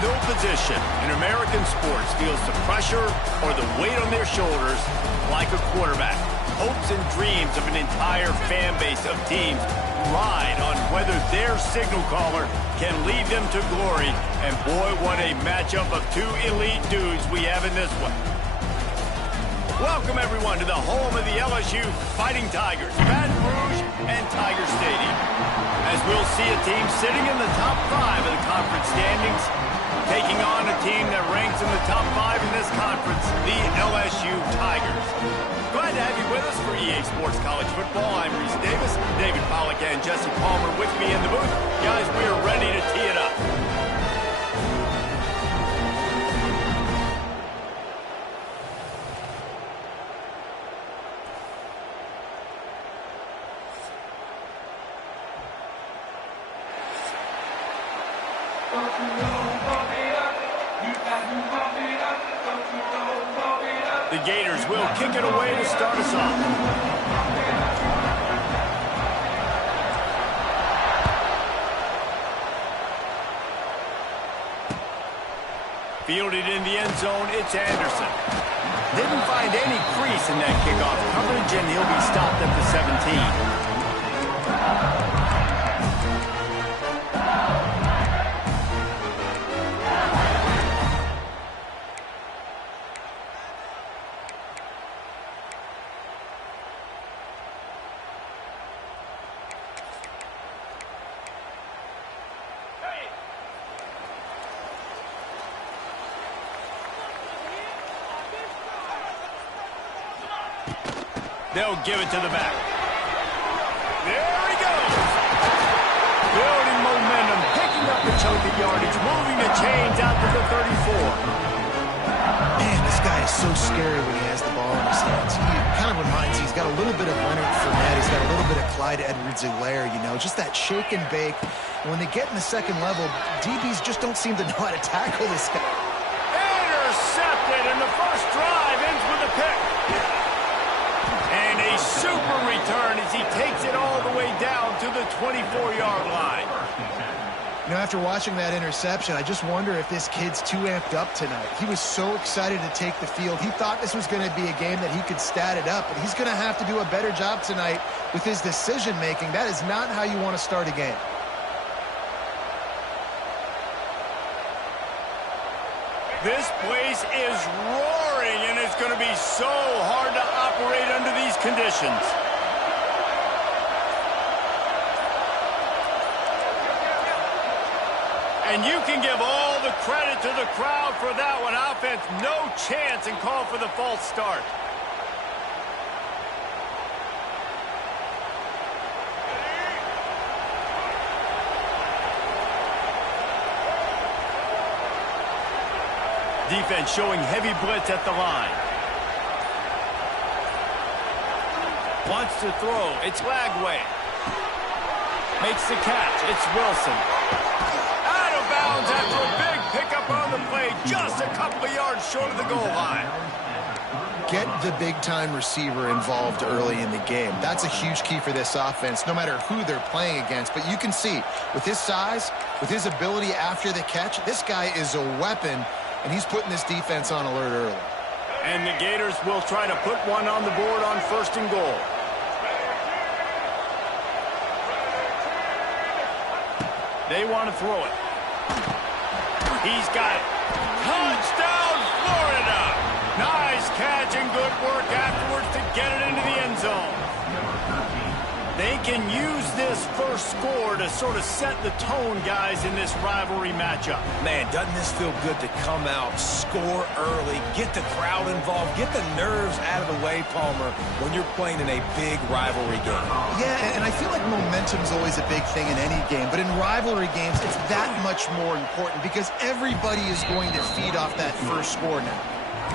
No position in American sports feels the pressure or the weight on their shoulders like a quarterback. Hopes and dreams of an entire fan base of teams ride on whether their signal caller can lead them to glory. And boy, what a matchup of two elite dudes we have in this one. Welcome, everyone, to the home of the LSU Fighting Tigers, Baton Rouge and Tiger Stadium. As we'll see a team sitting in the top 5 of the conference standings, taking on a team that ranks in the top 5 in this conference, the LSU Tigers. Glad to have you with us for EA Sports College Football. I'm Reese Davis, David Pollack and Jesse Palmer with me in the booth. Guys, we are ready to tee it up. The Gators will kick it away to start us off. Fielded in the end zone, it's Anderson. Didn't find any crease in that kickoff coverage, and he'll be stopped at the 17. They'll give it to the back. There he goes. Building momentum, picking up a chunk of yardage, moving the chains out to the 34. Man, this guy is so scary when he has the ball in his hands. He kind of reminds me, he's got a little bit of Leonard Fournette. He's got a little bit of Clyde Edwards-Helaire, you know, just that shake and bake. And when they get in the second level, DBs just don't seem to know how to tackle this guy. Intercepted, and the first drive ends with a pick. And a super return as he takes it all the way down to the 24-yard line. You know, after watching that interception, I just wonder if this kid's too amped up tonight. He was so excited to take the field. He thought this was going to be a game that he could stat it up, but he's going to have to do a better job tonight with his decision-making. That is not how you want to start a game. This place is roaring, and it's going to be so hard to operate under these conditions. And you can give all the credit to the crowd for that one. Offense, no chance, and call for the false start. Defense showing heavy blitz at the line. Wants to throw. It's Lagway. Makes the catch. It's Wilson. Out of bounds after a big pickup on the play. Just a couple of yards short of the goal line. Get the big-time receiver involved early in the game. That's a huge key for this offense, no matter who they're playing against. But you can see, with his size, with his ability after the catch, this guy is a weapon. And he's putting this defense on alert early. And the Gators will try to put one on the board on 1st and goal. They want to throw it. He's got it. Touchdown, Florida! Nice catch and good work afterwards to get it into the end zone. They can use this first score to sort of set the tone, guys, in this rivalry matchup. Man, doesn't this feel good to come out, score early, get the crowd involved, get the nerves out of the way, Palmer, when you're playing in a big rivalry game. Yeah, and I feel like momentum's always a big thing in any game, but in rivalry games, it's that much more important because everybody is going to feed off that first score now.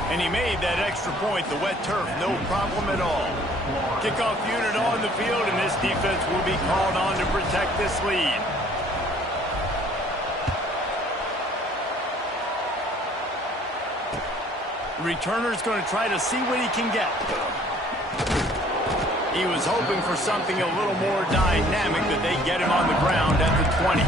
And he made that extra point, the wet turf, no problem at all. Kickoff unit on the field, and this defense will be called on to protect this lead. The returner's going to try to see what he can get. He was hoping for something a little more dynamic, that they get him on the ground at the 20.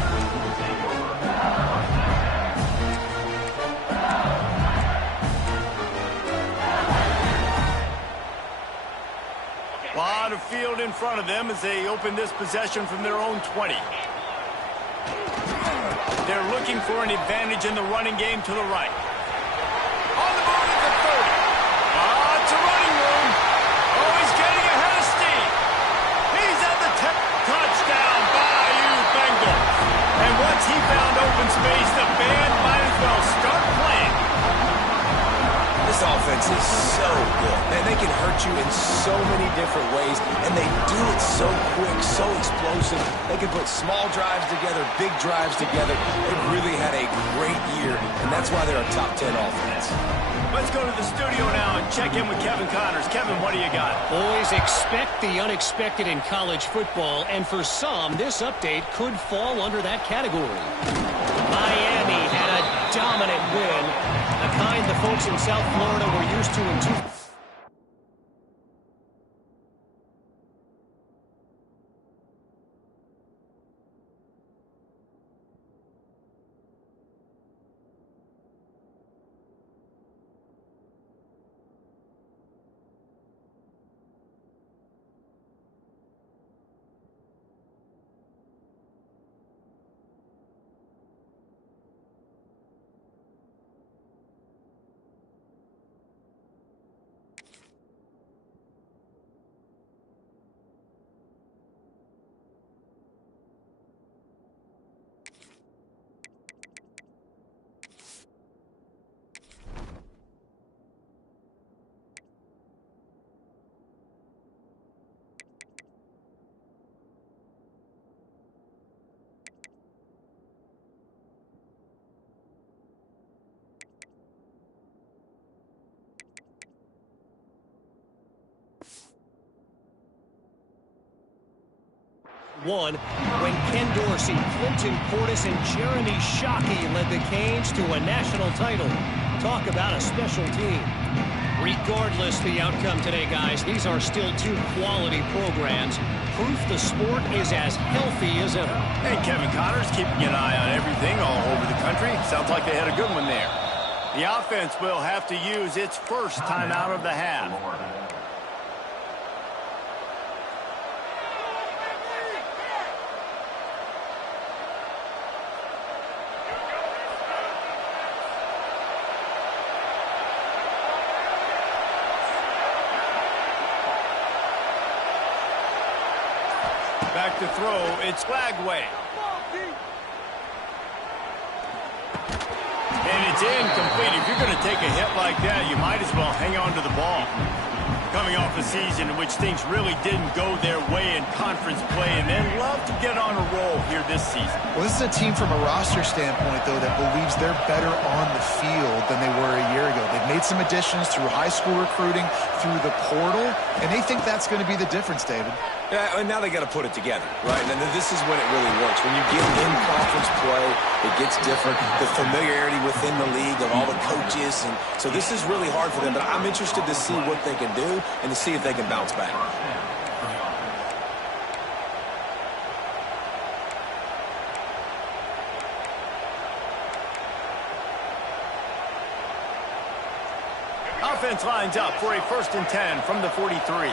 front of them as they open this possession from their own 20. They're looking for an advantage in the running game to the right. On the move at the 30. It's a running room. Oh, he's getting ahead of steam. He's at the 10. Touchdown, Bayou Bengals. And once he found open space, the band might as well start playing. This offense is so good. Man, they can hurt you in so many different ways, and they do it so quick, so explosive. They can put small drives together, big drives together. They've really had a great year, and that's why they're a top 10 offense. Let's go to the studio now and check in with Kevin Connors. Kevin, what do you got? Boys, expect the unexpected in college football, and for some, this update could fall under that category. Miami had a dominant win, the kind the folks in South Florida were used to in 2000. Won when Ken Dorsey, Clinton Portis, and Jeremy Shockey led the Canes to a national title. Talk about a special team. Regardless the outcome today, guys, these are still two quality programs. Proof the sport is as healthy as ever. Hey, Kevin Connors keeping an eye on everything all over the country. Sounds like they had a good one there. The offense will have to use its first timeout of the half. Back to throw, it's Flagway. And it's incomplete. If you're going to take a hit like that, you might as well hang on to the ball. Coming off a season in which things really didn't go their way in conference play, and they'd love to get on a roll here this season. Well, this is a team from a roster standpoint, though, that believes they're better on the field than they were a year ago. They've made some additions through high school recruiting, through the portal, and they think that's going to be the difference, David. Yeah, and now they got to put it together, right? And this is when it really works. When you get in conference play, it gets different. The familiarity within the league of all the coaches, and so this is really hard for them. But I'm interested to see what they can do and to see if they can bounce back. Offense lines up for a 1st and 10 from the 43.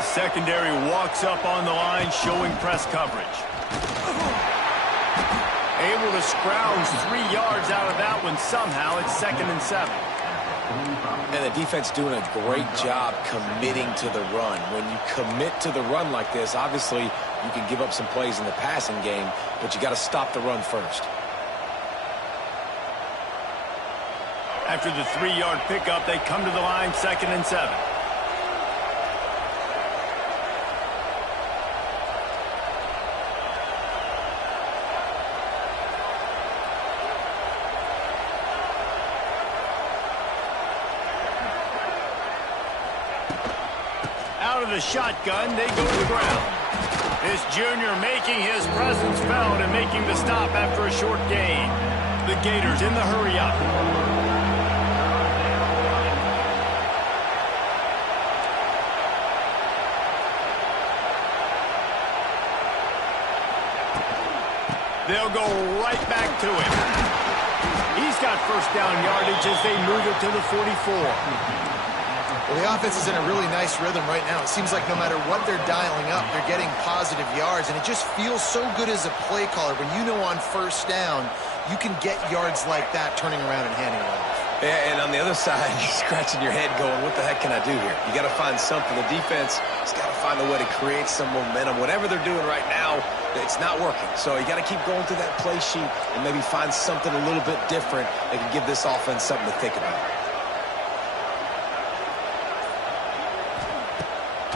Secondary walks up on the line, showing press coverage. Able to scrounge 3 yards out of that one somehow. It's 2nd and 7. And the defense doing a great job committing to the run. When you commit to the run like this, obviously you can give up some plays in the passing game, but you got to stop the run first. After the 3-yard pickup, they come to the line, 2nd and 7. Out of the shotgun, they go to the ground. This junior making his presence felt and making the stop after a short gain. The Gators in the hurry up. They'll go right back to him. He's got 1st down yardage as they move it to the 44. Well, the offense is in a really nice rhythm right now. It seems like no matter what they're dialing up, they're getting positive yards, and it just feels so good as a play caller when you know on first down you can get yards like that turning around and handing it off. Yeah, and on the other side, you're scratching your head going, what the heck can I do here? You got to find something. The defense has got to find a way to create some momentum. Whatever they're doing right now, it's not working. So you got to keep going through that play sheet and maybe find something a little bit different that can give this offense something to think about.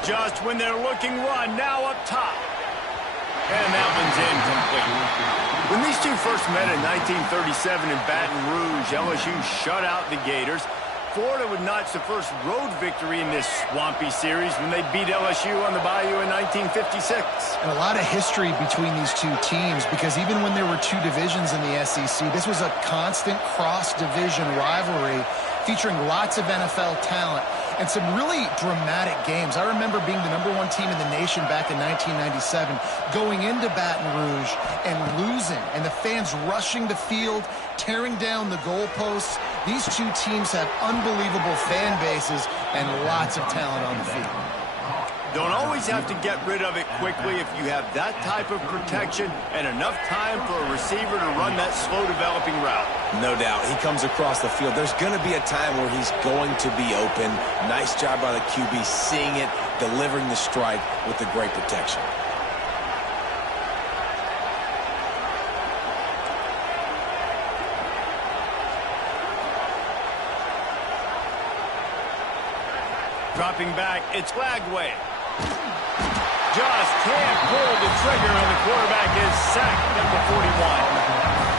Just when they're looking run, now up top. And that one's incomplete. When these two first met in 1937 in Baton Rouge, LSU shut out the Gators. Florida would notch the first road victory in this swampy series when they beat LSU on the Bayou in 1956. And a lot of history between these two teams, because even when there were two divisions in the SEC, this was a constant cross-division rivalry featuring lots of NFL talent and some really dramatic games. I remember being the #1 team in the nation back in 1997, going into Baton Rouge and losing, and the fans rushing the field, tearing down the goalposts. These two teams have unbelievable fan bases and lots of talent on the field. Don't always have to get rid of it quickly if you have that type of protection and enough time for a receiver to run that slow-developing route. No doubt. He comes across the field. There's going to be a time where he's going to be open. Nice job by the QB seeing it, delivering the strike with the great protection. Dropping back, it's Lagway. Just can't pull the trigger, and the quarterback is sacked at the 41.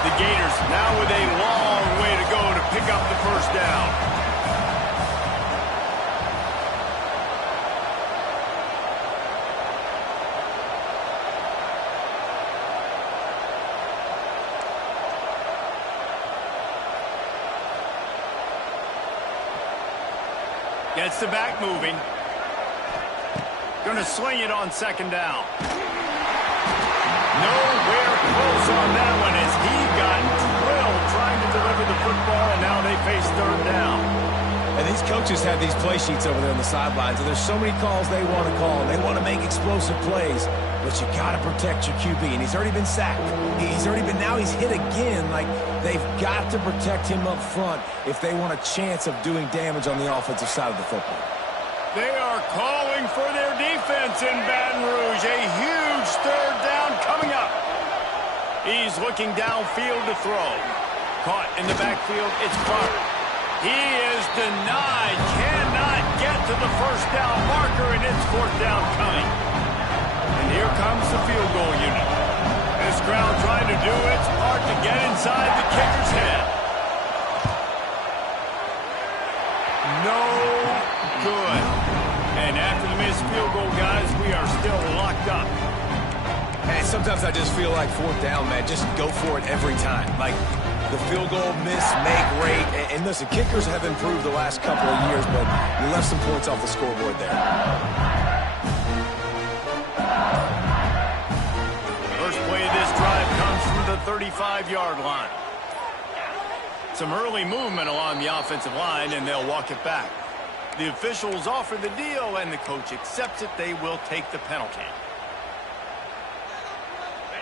The Gators now with a long way to go to pick up the first down. Gets the back moving. Going to sling it on second down. Nowhere close on that one as he got drilled trying to deliver the football, and now they face third down. And these coaches have these play sheets over there on the sidelines, and there's so many calls they want to call, and they want to make explosive plays, but you got to protect your QB, and he's already been sacked. Now he's hit again. Like, they've got to protect him up front if they want a chance of doing damage on the offensive side of the football. They are calling for their defense in Baton Rouge. A huge third down coming up. He's looking downfield to throw. Caught in the backfield. It's Clark. He is denied. Cannot get to the first down marker, and it's fourth down coming. And here comes the field goal unit. This crowd trying to do its part to get inside the kicker's head. No good. And after the missed field goal, guys, we are still locked up. Hey, sometimes I just feel like fourth down, man. Just go for it every time. Like, the field goal miss, make rate. And listen, kickers have improved the last couple of years, but you left some points off the scoreboard there. First play of this drive comes from the 35-yard line. Some early movement along the offensive line, and they'll walk it back. The officials offer the deal, and the coach accepts it. They will take the penalty.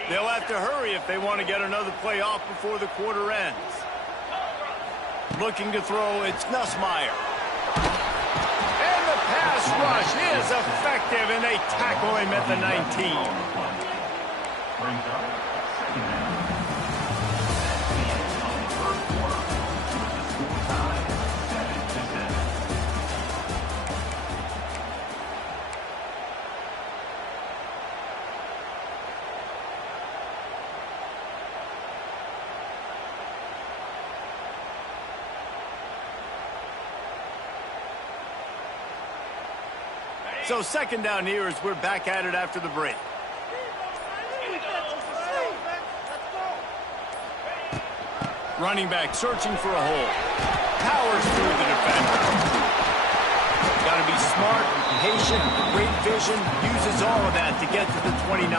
They'll have to hurry if they want to get another play off before the quarter ends. Looking to throw, it's Nussmeier. And the pass rush is effective, and they tackle him at the 19. So second down here as we're back at it after the break. Running back searching for a hole. Powers through the defender. Got to be smart, patient, great vision. Uses all of that to get to the 29.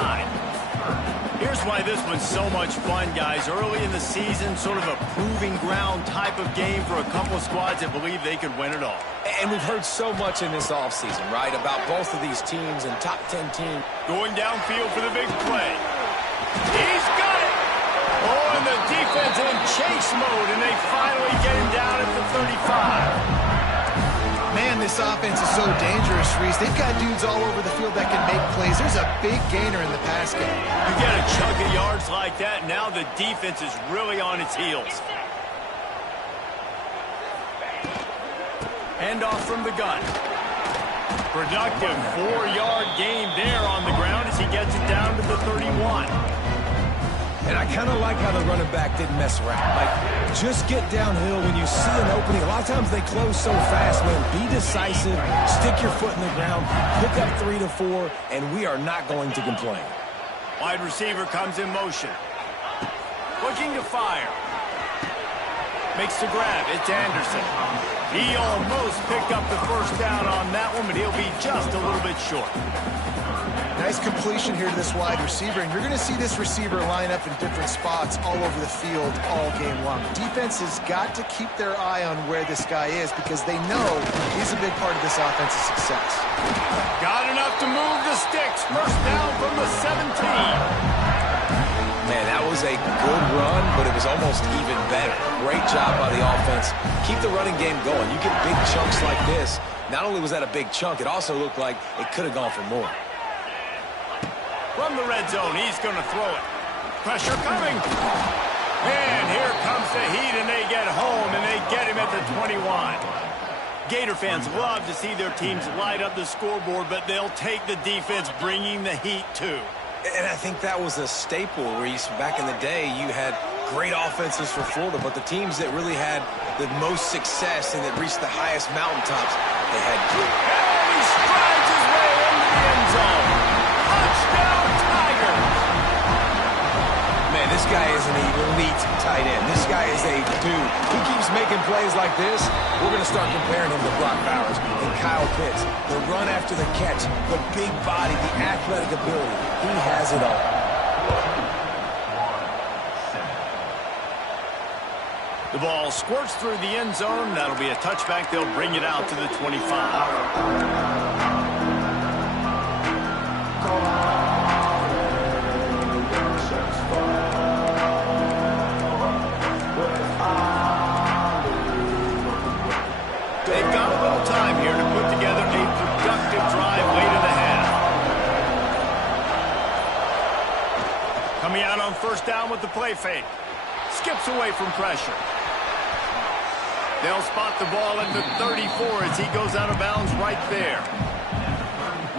Here's why this one's so much fun, guys. Early in the season, sort of a proving ground type of game for a couple of squads that believe they could win it all. And we've heard so much in this offseason, right, about both of these teams and top 10 teams. Going downfield for the big play. He's got it! Oh, and the defense in chase mode, and they finally get him down at the 35. Man, this offense is so dangerous, Reese. They've got dudes all over the field that can make plays. There's a big gainer in the pass game. You get a chunk of yards like that, now the defense is really on its heels. Handoff from the gun. Productive 4-yard gain there on the ground as he gets it down to the 31. And I kind of like how the running back didn't mess around. Like, just get downhill when you see an opening. A lot of times they close so fast, man. Be decisive, stick your foot in the ground, pick up 3 to 4, and we are not going to complain. Wide receiver comes in motion. Looking to fire. Makes the grab. It's Anderson. He almost picked up the first down on that one, but he'll be just a little bit short. Nice completion here to this wide receiver, and you're going to see this receiver line up in different spots all over the field all game long. Defense has got to keep their eye on where this guy is because they know he's a big part of this offense's success. Got enough to move the sticks. First down from the 17. Man, that was a good run, but it was almost even better. Great job by the offense. Keep the running game going. You get big chunks like this. Not only was that a big chunk, it also looked like it could have gone for more. From the red zone, he's going to throw it. Pressure coming. And here comes the heat, and they get home, and they get him at the 21. Gator fans love to see their teams light up the scoreboard, but they'll take the defense bringing the heat, too. And I think that was a staple, Reese. Back in the day, you had great offenses for Florida, but the teams that really had the most success and that reached the highest mountaintops, they had... And he strides his way into the end zone. Touchdown, Tigers! Man, this guy is an elite tight end. This guy is a dude. He keeps making plays like this. We're going to start comparing him to Brock Bowers and Kyle Pitts. The run after the catch, the big body, the athletic ability. He has it all. The ball squirts through the end zone. That'll be a touchback. They'll bring it out to the 25. They've got a little time here to put together a productive drive late in the half. Coming out on first down with the play fake. Skips away from pressure. They'll spot the ball at the 34 as he goes out of bounds right there.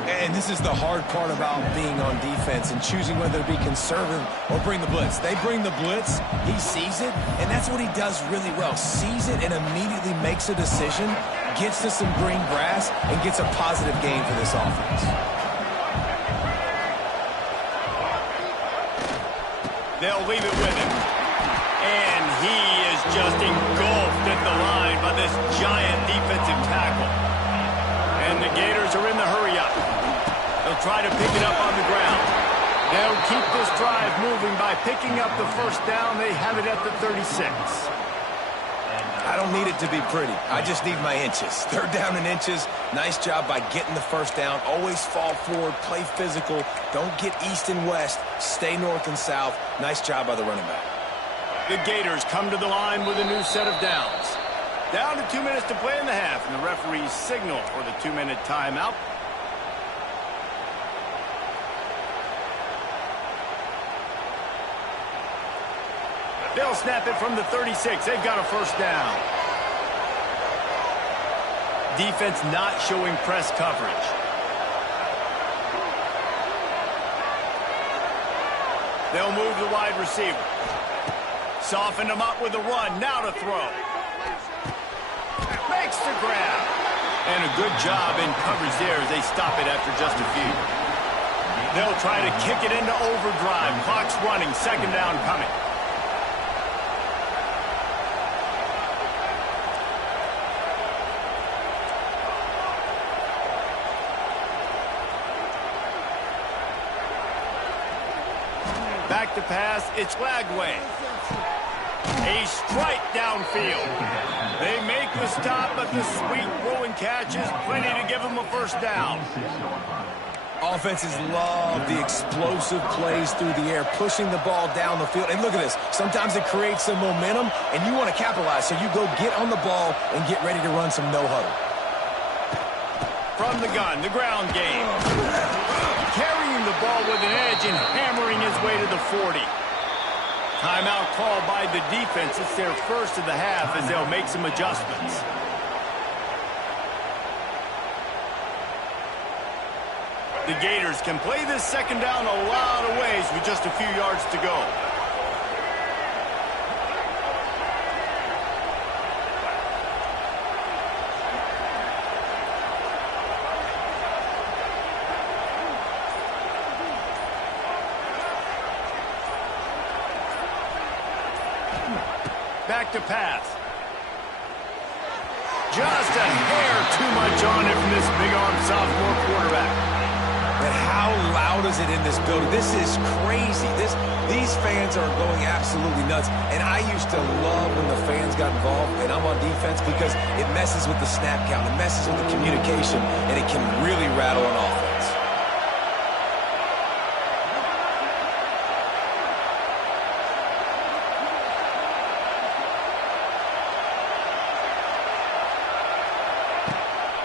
And this is the hard part about being on defense and choosing whether to be conservative or bring the blitz. They bring the blitz, he sees it, and that's what he does really well. Sees it and immediately makes a decision, gets to some green grass, and gets a positive gain for this offense. They'll leave it with him. And he is just engulfed at the line by this giant defensive tackle. And the Gators are in the hurry-up. They'll try to pick it up on the ground. They'll keep this drive moving by picking up the first down. They have it at the 36. I don't need it to be pretty. I just need my inches. Third down in inches. Nice job by getting the first down. Always fall forward, play physical. Don't get east and west. Stay north and south. Nice job by the running back. The Gators come to the line with a new set of downs. Down to 2 minutes to play in the half, and the referees signal for the 2-minute timeout. They'll snap it from the 36. They've got a first down. Defense not showing press coverage. They'll move the wide receiver. Soften him up with a run. Now to throw. Makes the grab. And a good job in coverage there as they stop it after just a few. They'll try to kick it into overdrive. Clock's running. Second down coming. Back to pass, it's Lagway. A strike downfield. They make the stop, but the sweet throwing catch is plenty to give them a first down. Offenses love the explosive plays through the air, pushing the ball down the field. And look at this. Sometimes it creates some momentum, and you want to capitalize. So you go get on the ball and get ready to run some no-huddle. From the gun, the ground game. Carrying the ball with an edge and hammering his way to the 40. Timeout called by the defense. It's their first of the half as they'll make some adjustments. The Gators can play this second down a lot of ways with just a few yards to go. Back to pass. Just a hair too much on it from this big-arm sophomore quarterback. But how loud is it in this building? This is crazy. These fans are going absolutely nuts. And I used to love when the fans got involved, and I'm on defense, because it messes with the snap count. It messes with the communication, and it can really rattle an offense.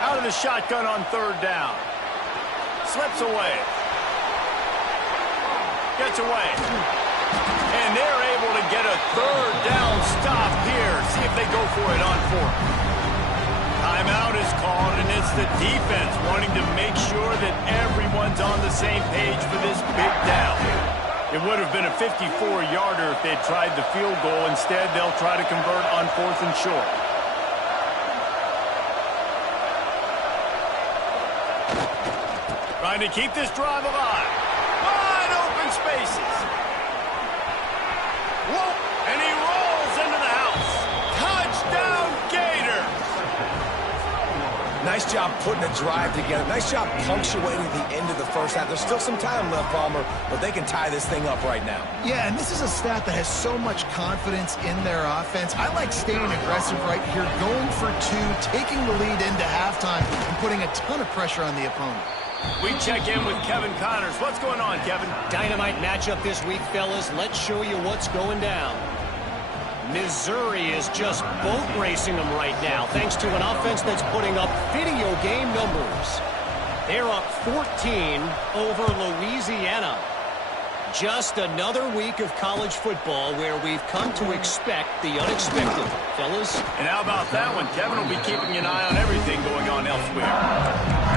Out of the shotgun on third down. Slips away. Gets away. And they're able to get a third down stop here. See if they go for it on fourth. Timeout is called, and it's the defense wanting to make sure that everyone's on the same page for this big down. It would have been a 54-yarder if they'd tried the field goal. Instead, they'll try to convert on fourth and short. Trying to keep this drive alive. Wide open spaces. Whoa, and he rolls into the house. Touchdown, Gators. Nice job putting a drive together. Nice job punctuating the end of the first half. There's still some time left, Palmer, but they can tie this thing up right now. Yeah, and this is a staff that has so much confidence in their offense. I like staying aggressive right here, going for two, taking the lead into halftime, and putting a ton of pressure on the opponent. We check in with Kevin Connors. What's going on, Kevin? Dynamite matchup this week, fellas. Let's show you what's going down. Missouri is just boat racing them right now, thanks to an offense that's putting up video game numbers. They're up 14 over Louisiana. Just another week of college football where we've come to expect the unexpected, fellas. And how about that one? Kevin will be keeping an eye on everything going on elsewhere.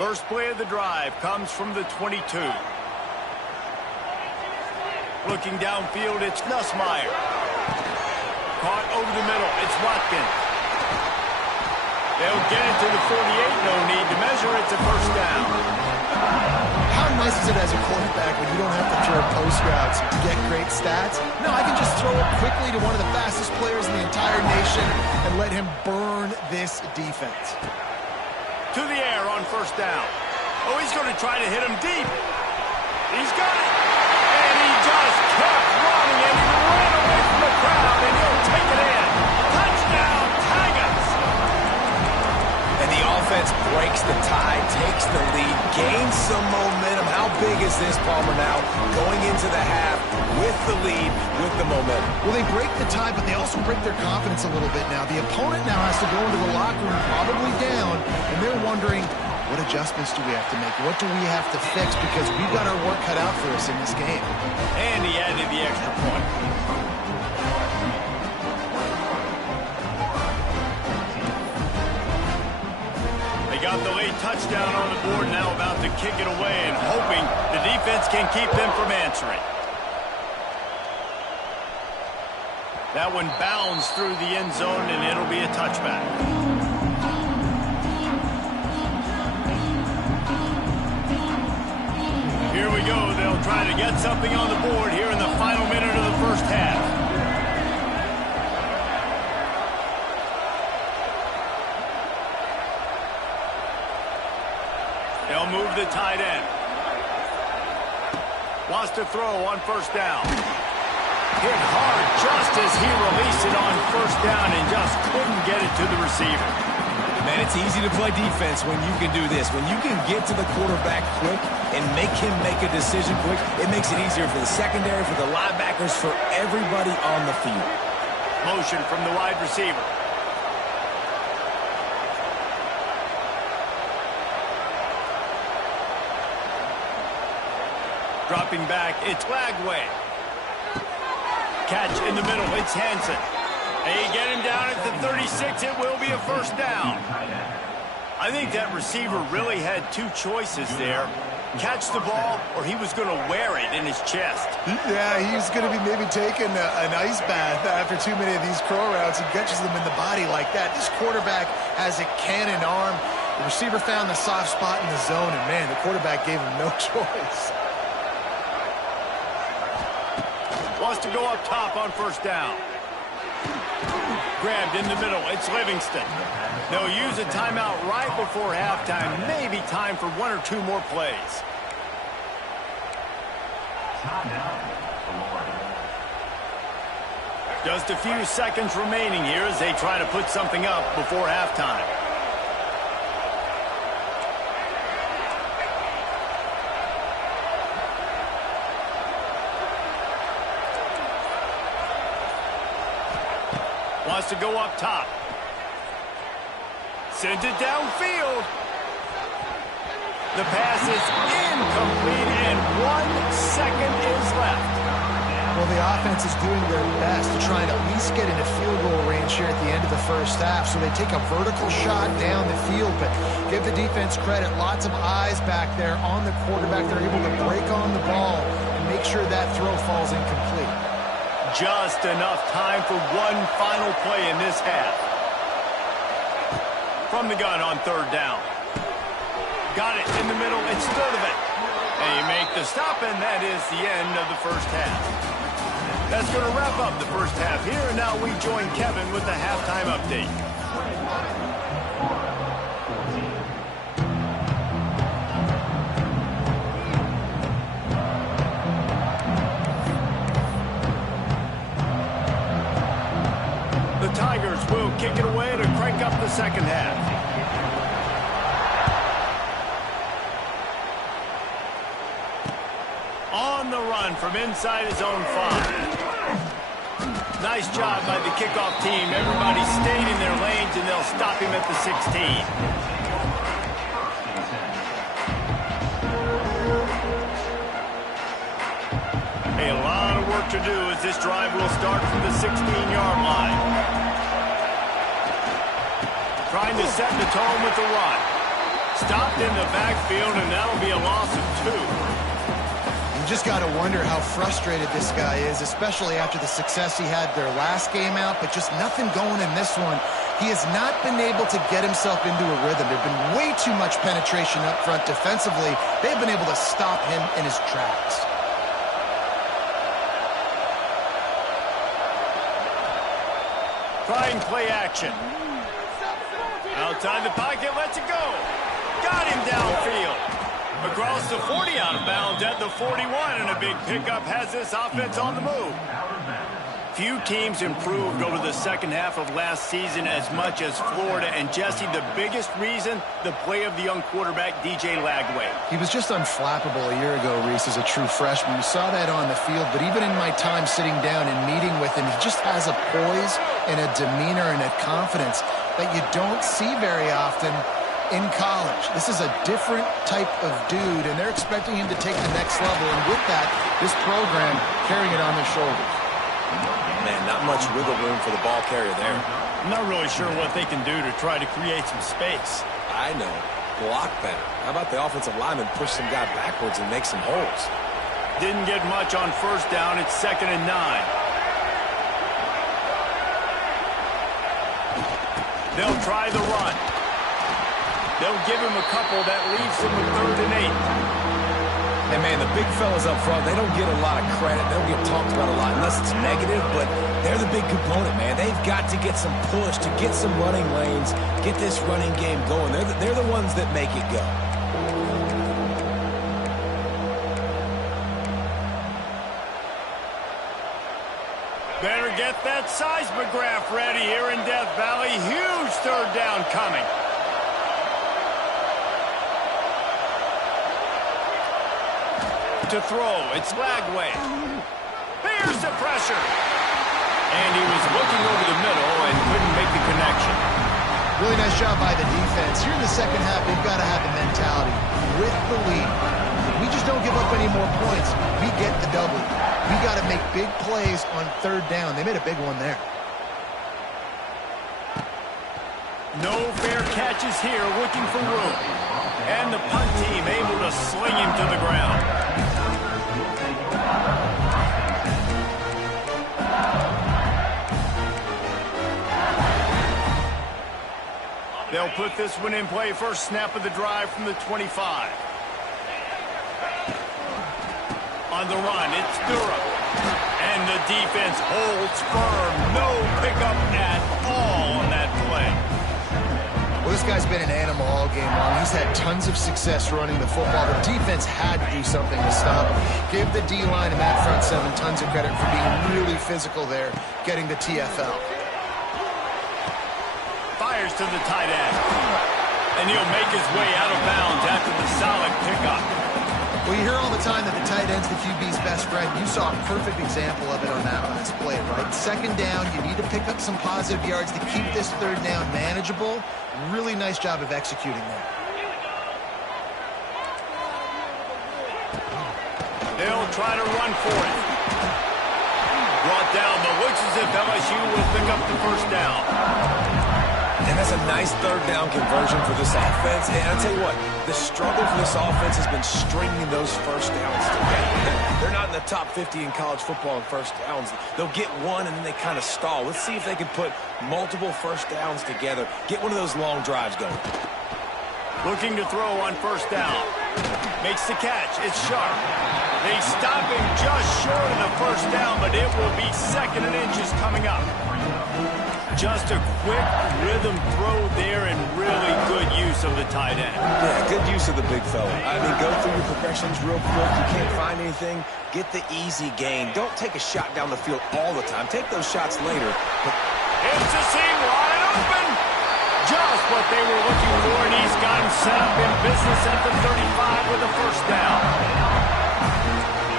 First play of the drive comes from the 22. Looking downfield, it's Nussmeier. Caught over the middle, it's Watkins. They'll get it to the 48, no need to measure, it's a first down. How nice is it as a quarterback when you don't have to throw post routes to get great stats? No, I can just throw it quickly to one of the fastest players in the entire nation and let him burn this defense. To the air on first down. Oh, he's going to try to hit him deep. He's got it. And he just kept running, and he ran away from the crowd, and he'll take it in. Touchdown, Tigers. And the offense breaks the tie, takes the lead, gains some momentum. How big is this, Palmer, now? Going into the half with the lead, with the momentum. Well, they break the tie, but they also break their confidence a little bit now. The opponent now has to go into the locker room probably down, and they're wondering, what adjustments do we have to make? What do we have to fix? Because we've got our work cut out for us in this game. And he added the extra point. They got the late touchdown on the board, now about to kick it away and hoping the defense can keep them from answering. That one bounds through the end zone, and it'll be a touchback. Here we go. They'll try to get something on the board here in the final minute of the first half. They'll move the tight end. Wants to throw on first down. Hit hard just as he released it on first down and just couldn't get it to the receiver. Man, it's easy to play defense when you can do this. When you can get to the quarterback quick and make him make a decision quick, it makes it easier for the secondary, for the linebackers, for everybody on the field. Motion from the wide receiver. Dropping back, it's Lagway. Catch in the middle, it's Hansen. They get him down at the 36, it will be a first down. I think that receiver really had two choices there. Catch the ball, or he was going to wear it in his chest. Yeah, he's going to be maybe taking an ice bath after too many of these crow routes. He catches them in the body like that. This quarterback has a cannon arm. The receiver found the soft spot in the zone, and man, the quarterback gave him no choice. Wants to go up top on first down. Grabbed in the middle. It's Livingston. They'll use a timeout right before halftime. Maybe time for one or two more plays. Just a few seconds remaining here as they try to put something up before halftime. Wants to go up top. Sends it downfield. The pass is incomplete, and 1 second is left. Well, the offense is doing their best to try and at least get into field goal range here at the end of the first half. So they take a vertical shot down the field, but give the defense credit. Lots of eyes back there on the quarterback. They're able to break on the ball and make sure that throw falls incomplete. Just enough time for one final play in this half. From the gun on third down. Got it in the middle. It's Sturdivant. They make the stop, and that is the end of the first half. That's going to wrap up the first half here, and now we join Kevin with the halftime update. The Tigers will kick it away to crank up the second half. On the run from inside his own 5. Nice job by the kickoff team. Everybody stayed in their lanes, and they'll stop him at the 16. A lot of work to do as this drive will start from the 16-yard line. Trying to set the tone with the run. Stopped in the backfield, and that'll be a loss of 2. You just got to wonder how frustrated this guy is, especially after the success he had their last game out, but just nothing going in this one. He has not been able to get himself into a rhythm. There's been way too much penetration up front defensively. They've been able to stop him in his tracks. Trying play action. Outside the pocket, lets it go. Got him downfield. Across the 40, out of bounds at the 41, and a big pickup has this offense on the move. Few teams improved over the second half of last season as much as Florida. And Jesse, the biggest reason, the play of the young quarterback, DJ Lagway. He was just unflappable a year ago, Reese, as a true freshman. You saw that on the field, but even in my time sitting down and meeting with him, he just has a poise and a demeanor and a confidence that you don't see very often in college. This is a different type of dude, and they're expecting him to take the next level. And with that, this program carrying it on their shoulders. Man, not much wiggle room for the ball carrier there. I'm not really sure what they can do to try to create some space. I know. Block better. How about the offensive lineman push some guy backwards and make some holes? Didn't get much on first down. It's 2nd and 9. They'll try the run. They'll give him a couple that leaves him with 3rd and 8. And, man, the big fellas up front, they don't get a lot of credit. They don't get talked about a lot unless it's negative, but they're the big component, man. They've got to get some push, to get some running lanes, get this running game going. They're the ones that make it go. get that seismograph ready here in Death Valley. Huge third down coming. To throw, it's Lagway. There's the pressure. And he was looking over the middle and couldn't make the connection. Really nice job by the defense. Here in the second half, we've got to have the mentality with the lead. If we just don't give up any more points, we get the double. We got to make big plays on third down. They made a big one there. No fair catches here, looking for room. And the punt team able to sling him to the ground. They'll put this one in play. First snap of the drive from the 25. On the run, it's Durham. And the defense holds firm. No pickup at all on that play. Well, this guy's been an animal all game long. He's had tons of success running the football. The defense had to do something to stop him. Give the D-line and that front seven tons of credit for being really physical there, getting the TFL. Fires to the tight end. And he'll make his way out of bounds after the solid pickup. Well, you hear all the time that the tight end's the QB's best friend. You saw a perfect example of it on that last play, right? Second down, you need to pick up some positive yards to keep this third down manageable. Really nice job of executing that. They'll try to run for it. Brought down, but looks as if LSU will pick up the first down. And that's a nice third down conversion for this offense. And I'll tell you what, the struggle for this offense has been stringing those first downs together. They're not in the top 50 in college football in first downs. They'll get one and then they kind of stall. Let's see if they can put multiple first downs together. Get one of those long drives going. Looking to throw on first down. Makes the catch. It's sharp. They stop him just short of the first down, but it will be second and inches coming up. Just a quick rhythm throw there and really good use of the tight end. Yeah, good use of the big fella. I mean, go through your progressions real quick. You can't find anything. Get the easy gain. Don't take a shot down the field all the time. Take those shots later. But it's a seam wide open. Just what they were looking for, and he's got him set up in business at the 35 with a first down.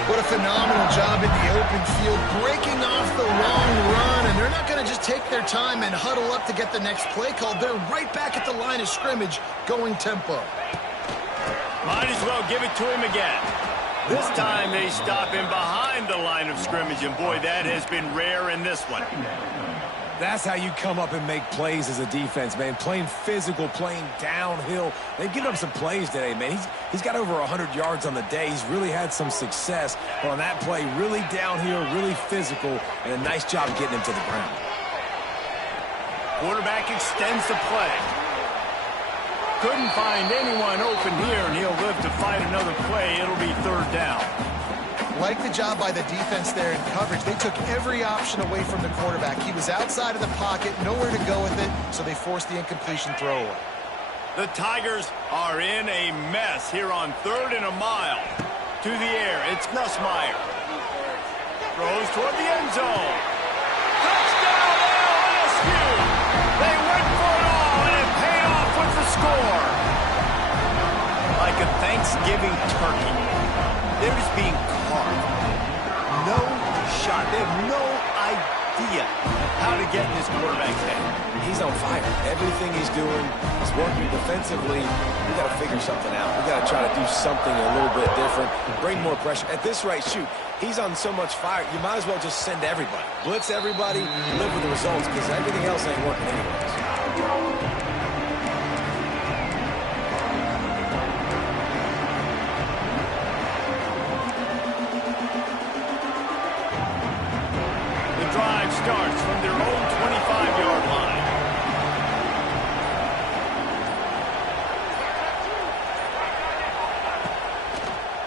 What a phenomenal job in the open field, breaking off the long run, and they're not going to just take their time and huddle up to get the next play called. They're right back at the line of scrimmage, going tempo. Might as well give it to him again. This time they stop him behind the line of scrimmage, and boy, that has been rare in this one. that's how you come up and make plays as a defense, man. Playing physical, playing downhill. They've given up some plays today, man. He's got over 100 yards on the day. He's really had some success. But on that play, really downhill, really physical, and a nice job getting him to the ground. Quarterback extends the play. Couldn't find anyone open here, and he'll live to fight another play. It'll be third down. Like the job by the defense there in coverage. They took every option away from the quarterback. He was outside of the pocket, nowhere to go with it, so they forced the incompletion throwaway. The Tigers are in a mess here on 3rd and a mile. To the air, it's Nussmeier. Throws toward the end zone. Touchdown, LSU! They went for it all, and it paid off with the score. Like a Thanksgiving turkey, they're just being carved. No shot. They have no idea how to get in this quarterback's head. He's on fire. Everything he's doing is working defensively. We got to figure something out. We got to try to do something a little bit different, bring more pressure. At this rate, shoot, he's on so much fire, you might as well just send everybody. Blitz everybody, live with the results, because everything else ain't working anyways. Starts from their own 25-yard line.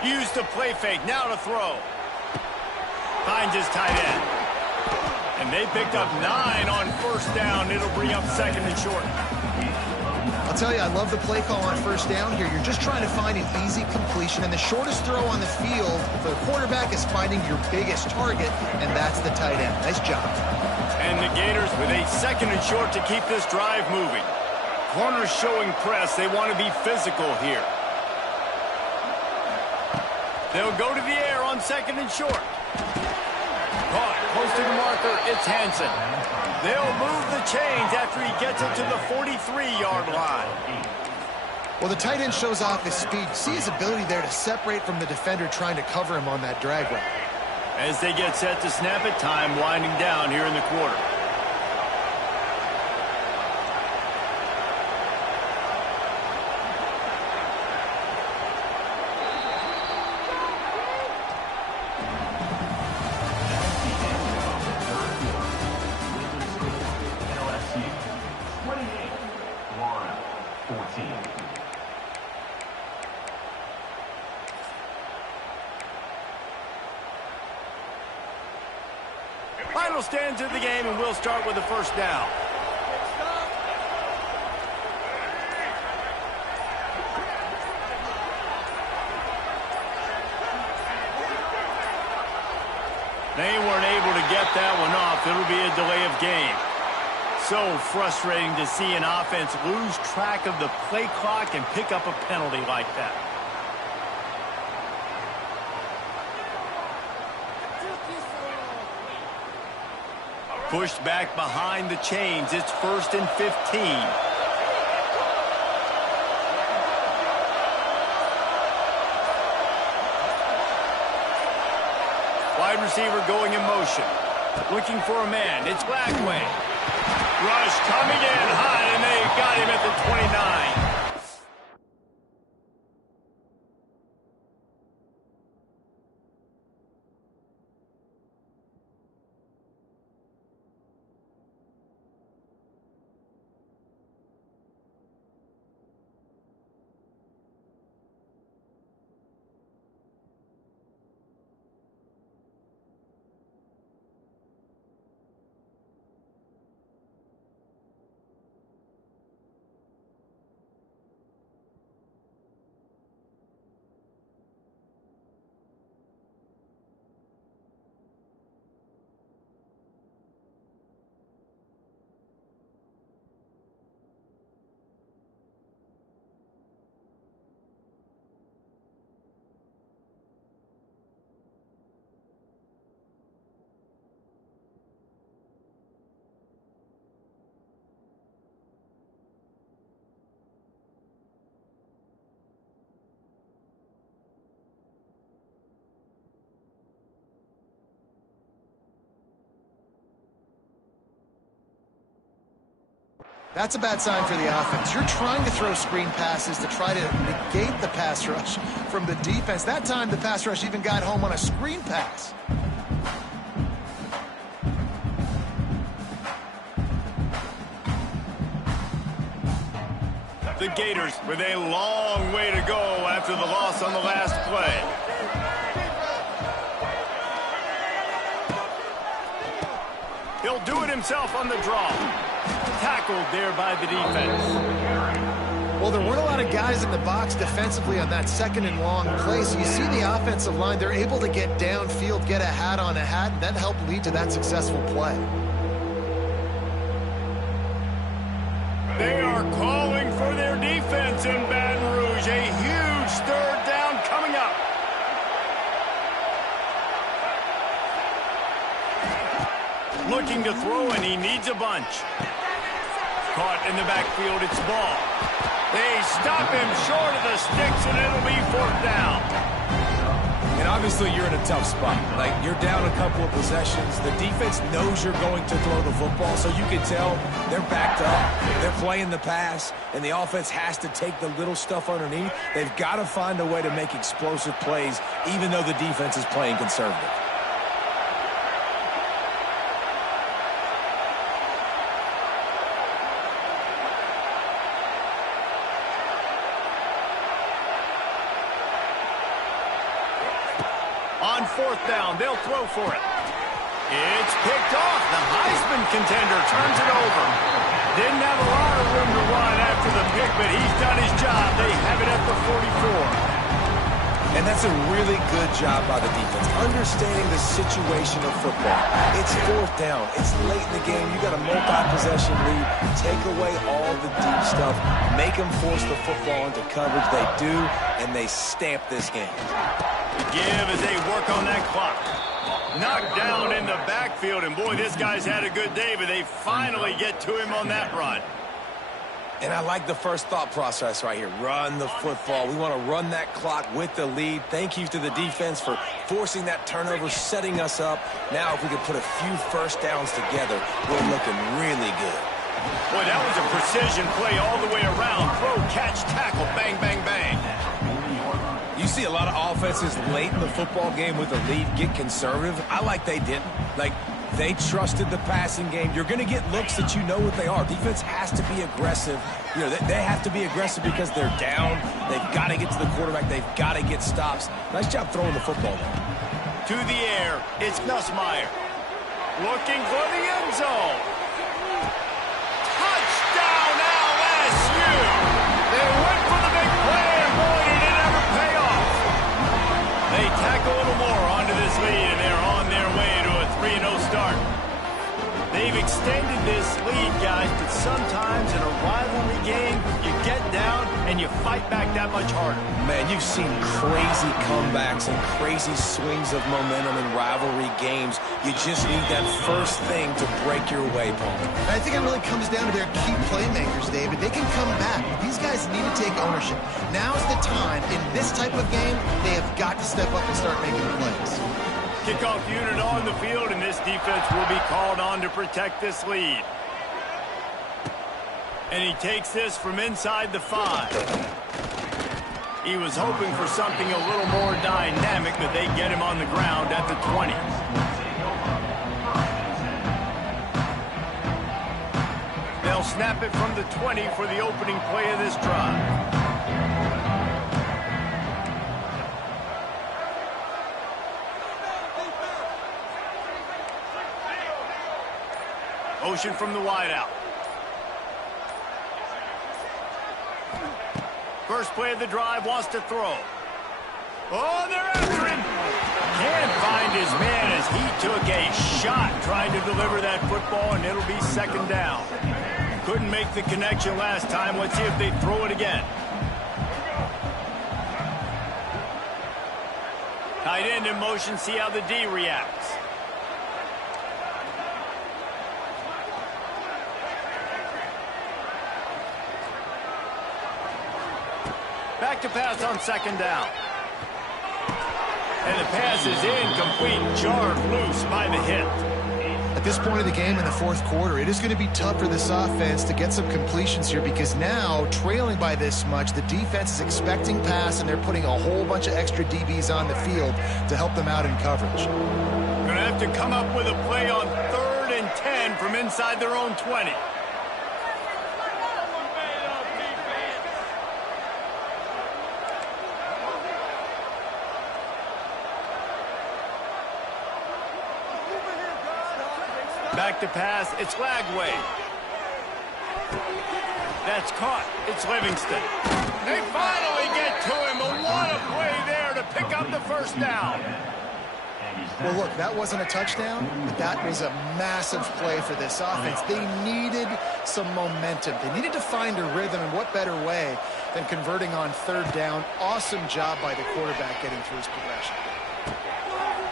Use the play fake, now to throw. Finds his tight end. And they picked up 9 on first down. It'll bring up 2nd and short. I'll tell you, I love the play call on first down here. You're just trying to find an easy completion, and the shortest throw on the field for the quarterback is finding your biggest target, and that's the tight end. Nice job. And the Gators with a 2nd and short to keep this drive moving. Corners showing press. They want to be physical here. They'll go to the air on 2nd and short. Caught close to the marker. It's Hansen. They'll move the chains after he gets it to the 43-yard line. Well, the tight end shows off his speed. See his ability there to separate from the defender trying to cover him on that drag route. As they get set to snap it, time winding down here in the quarter. LSU 28, Florida 14. Final stands of the game, and we'll start with the first down. They weren't able to get that one off. It'll be a delay of game. So frustrating to see an offense lose track of the play clock and pick up a penalty like that. Pushed back behind the chains. It's 1st and 15. Wide receiver going in motion. Looking for a man. It's Blackway. Rush coming in high, and they got him at the 29. That's a bad sign for the offense. You're trying to throw screen passes to try to negate the pass rush from the defense. That time, the pass rush even got home on a screen pass. The Gators with a long way to go after the loss on the last play. He'll do it himself on the draw. Tackled there by the defense. Well, there weren't a lot of guys in the box defensively on that 2nd and long play. So you see the offensive line, they're able to get downfield, get a hat on a hat, and that helped lead to that successful play. They are calling for their defense in Baton Rouge. A huge 3rd down coming up. Looking to throw, and he needs a bunch. Caught in the backfield, it's Ball. They stop him short of the sticks, and it'll be 4th down. And obviously you're in a tough spot. Like, you're down a couple of possessions. The defense knows you're going to throw the football, so you can tell they're backed up. They're playing the pass, and the offense has to take the little stuff underneath. They've got to find a way to make explosive plays, even though the defense is playing conservative. On 4th down, they'll throw for it. It's picked off. The Heisman contender turns it over. Didn't have a lot of room to run after the pick, but he's done his job. They have it at the 44. And that's a really good job by the defense, understanding the situation of football. It's fourth down. It's late in the game. You got a multi-possession lead. Take away all the deep stuff. Make them force the football into coverage. They do, and they stamp this game. The give as they work on that clock. Knocked down in the backfield, and boy, this guy's had a good day, but they finally get to him on that run. And I like the first thought process right here. Run the football. We want to run that clock with the lead. Thank you to the defense for forcing that turnover, setting us up. Now if we could put a few first downs together, we're looking really good. Boy, that was a precision play all the way around. Throw, catch, tackle, bang, bang, bang. You see a lot of offenses late in the football game with the lead get conservative. I like they didn't. Like, they trusted the passing game. You're going to get looks that you know what they are. Defense has to be aggressive. You know, they have to be aggressive because they're down. They've got to get to the quarterback. They've got to get stops. Nice job throwing the football there. To the air, it's Nussmeier. Looking for the end zone. Touchdown, LSU! They went for the big play, and boy, did it ever pay off. They tack a little more onto this lead, and they're on their way to a 3-0 start. They've extended this lead, guys, but sometimes in a rivalry game, you get down and you fight back that much harder. Man, you've seen crazy comebacks and crazy swings of momentum in rivalry games. You just need that first thing to break your way, Paul. I think it really comes down to their key playmakers, David. They can come back. These guys need to take ownership. Now's the time. In this type of game, they have got to step up and start making plays. Kickoff unit on the field, and this defense will be called on to protect this lead. And he takes this from inside the 5. He was hoping for something a little more dynamic, but they get him on the ground at the 20. They'll snap it from the 20 for the opening play of this drive. Motion from the wideout. First play of the drive, wants to throw. Oh, they're after him. Can't find his man as he took a shot trying to deliver that football, and it'll be second down. Couldn't make the connection last time. Let's see if they throw it again. Tight end in motion, see how the D reacts. Back to pass on second down. And the pass is incomplete, jarred loose by the hit. At this point of the game in the fourth quarter, it is going to be tough for this offense to get some completions here because now, trailing by this much, the defense is expecting pass and they're putting a whole bunch of extra DBs on the field to help them out in coverage. Going to have to come up with a play on 3rd and 10 from inside their own 20. Back to pass, it's Lagway. That's caught, it's Livingston. They finally get to him, but what a play there to pick up the first down. Well, look, that wasn't a touchdown, but that was a massive play for this offense. They needed some momentum. They needed to find a rhythm, and what better way than converting on 3rd down. Awesome job by the quarterback getting through his progression.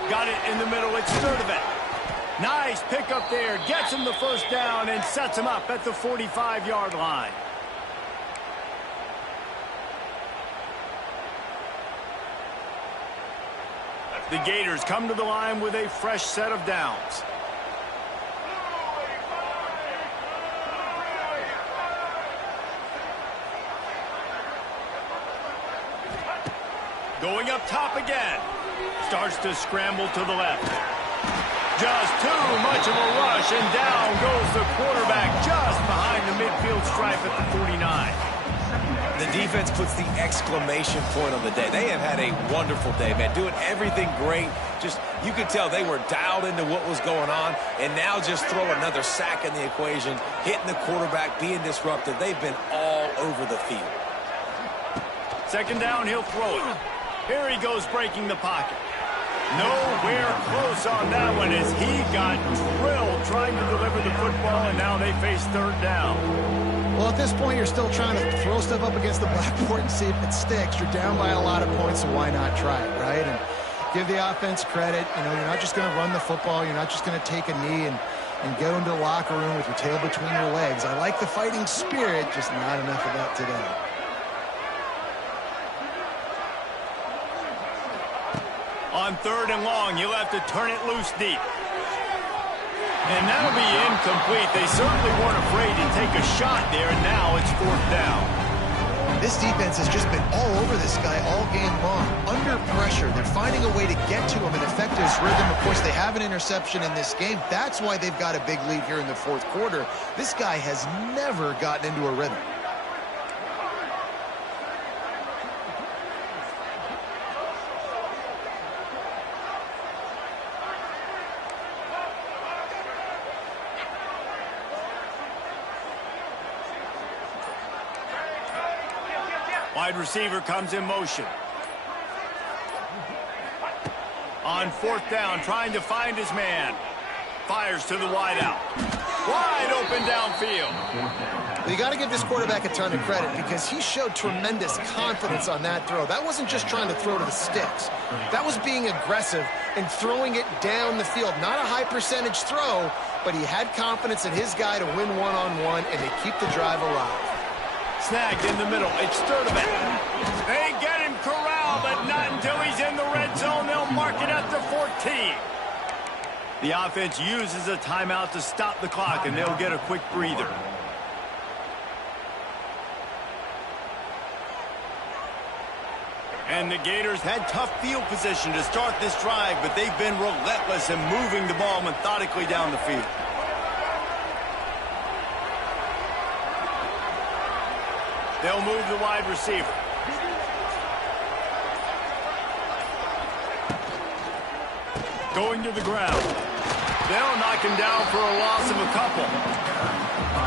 Got it in the middle, it's Sturdivant. Nice pick up there, gets him the first down and sets him up at the 45-yard line. The Gators come to the line with a fresh set of downs. Going up top again. Starts to scramble to the left. Just too much of a rush, and down goes the quarterback just behind the midfield stripe at the 49. The defense puts the exclamation point on the day. They have had a wonderful day, man, doing everything great. Just, you could tell they were dialed into what was going on, and now just throw another sack in the equation, hitting the quarterback, being disruptive. They've been all over the field. Second down, he'll throw it. Here he goes breaking the pocket. Nowhere close on that one as he got drilled trying to deliver the football, and now they face third down. Well, at this point, you're still trying to throw stuff up against the blackboard and see if it sticks. You're down by a lot of points, so why not try it, right? And give the offense credit. You know, you're not just going to run the football. You're not just going to take a knee and go into the locker room with your tail between your legs. I like the fighting spirit, just not enough of that today. On third and long, you'll have to turn it loose deep. And that'll be incomplete. They certainly weren't afraid to take a shot there, and now it's fourth down. This defense has just been all over this guy all game long. Under pressure, they're finding a way to get to him and affect his rhythm. Of course, they have an interception in this game. That's why they've got a big lead here in the fourth quarter. This guy has never gotten into a rhythm. Wide receiver comes in motion. On fourth down, trying to find his man. Fires to the wideout. Wide open downfield. Well, you got to give this quarterback a ton of credit because he showed tremendous confidence on that throw. That wasn't just trying to throw to the sticks. That was being aggressive and throwing it down the field. Not a high percentage throw, but he had confidence in his guy to win one-on-one and to keep the drive alive. Snagged in the middle. It's Sturdivant. They get him corralled, but not until he's in the red zone. They'll mark it at the 14. The offense uses a timeout to stop the clock, and they'll get a quick breather. And the Gators had tough field position to start this drive, but they've been relentless in moving the ball methodically down the field. They'll move the wide receiver. Going to the ground. They'll knock him down for a loss of a couple.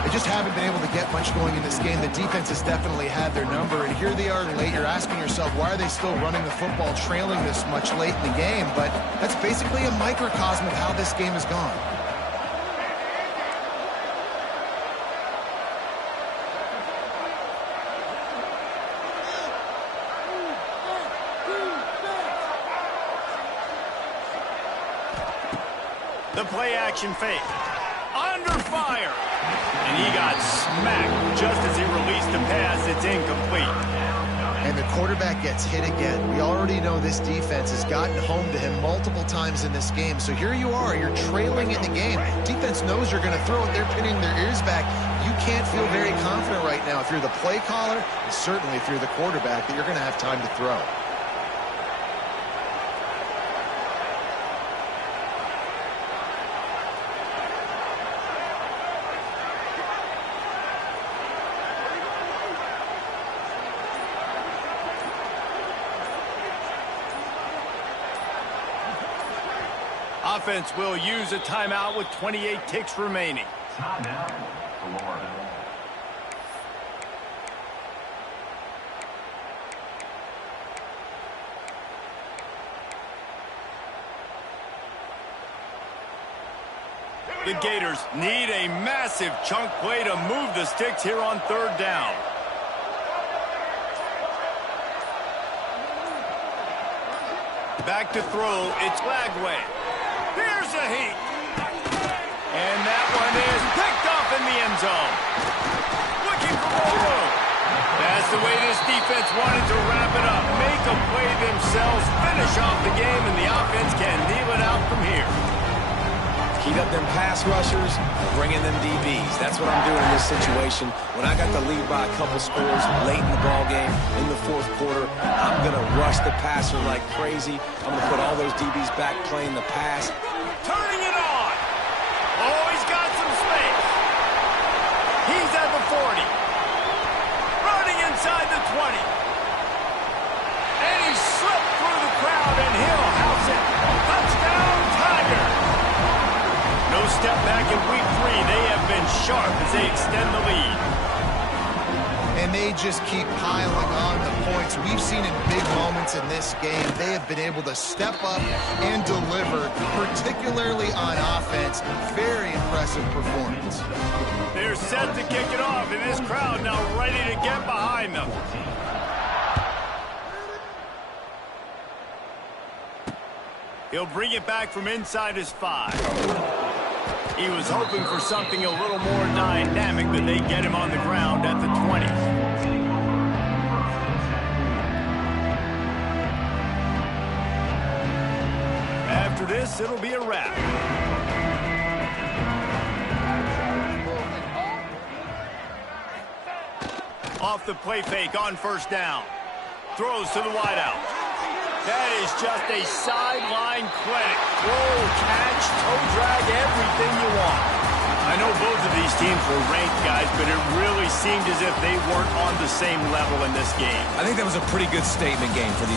They just haven't been able to get much going in this game. The defense has definitely had their number, and here they are late. You're asking yourself, why are they still running the football, trailing this much late in the game? But that's basically a microcosm of how this game has gone. The play-action fake. Under fire. And he got smacked just as he released the pass. It's incomplete. And the quarterback gets hit again. We already know this defense has gotten home to him multiple times in this game. So here you are. You're trailing in the game. Defense knows you're going to throw it. They're pinning their ears back. You can't feel very confident right now if you're the play caller, and certainly if you're the quarterback, that you're going to have time to throw. Offense will use a timeout with 28 ticks remaining. Timeout, Florida. The Gators need a massive chunk play to move the sticks here on third down. Back to throw, it's Lagway. Here's a heat. And that one is picked off in the end zone. Looking for more room. That's the way this defense wanted to wrap it up. Make a play themselves, finish off the game, and the offense can kneel it out from here. Heat up them pass rushers, bring in them DBs. That's what I'm doing in this situation. When I got the lead by a couple scores late in the ball game, in the fourth quarter, I'm going to rush the passer like crazy. I'm going to put all those DBs back playing the pass. Turning it on. Oh, he's got some space. He's at the 40. Running inside the 20. And he slipped through the crowd, and he'll house it. Touchdown, Tiger. No step back in week 3. They have been sharp as they extend the lead. And they they just keep piling on the points. We've seen in big moments in this game, they have been able to step up and deliver, particularly on offense. Very impressive performance. They're set to kick it off, and this crowd now ready to get behind them. He'll bring it back from inside his 5. He was hoping for something a little more dynamic, but they get him on the ground at the 20. After this, it'll be a wrap. Off the play fake on first down. Throws to the wideout. That is just a sideline clinic. Throw, catch, toe drag, everything you want. I know both of these teams were ranked, guys, but it really seemed as if they weren't on the same level in this game. I think that was a pretty good statement game for these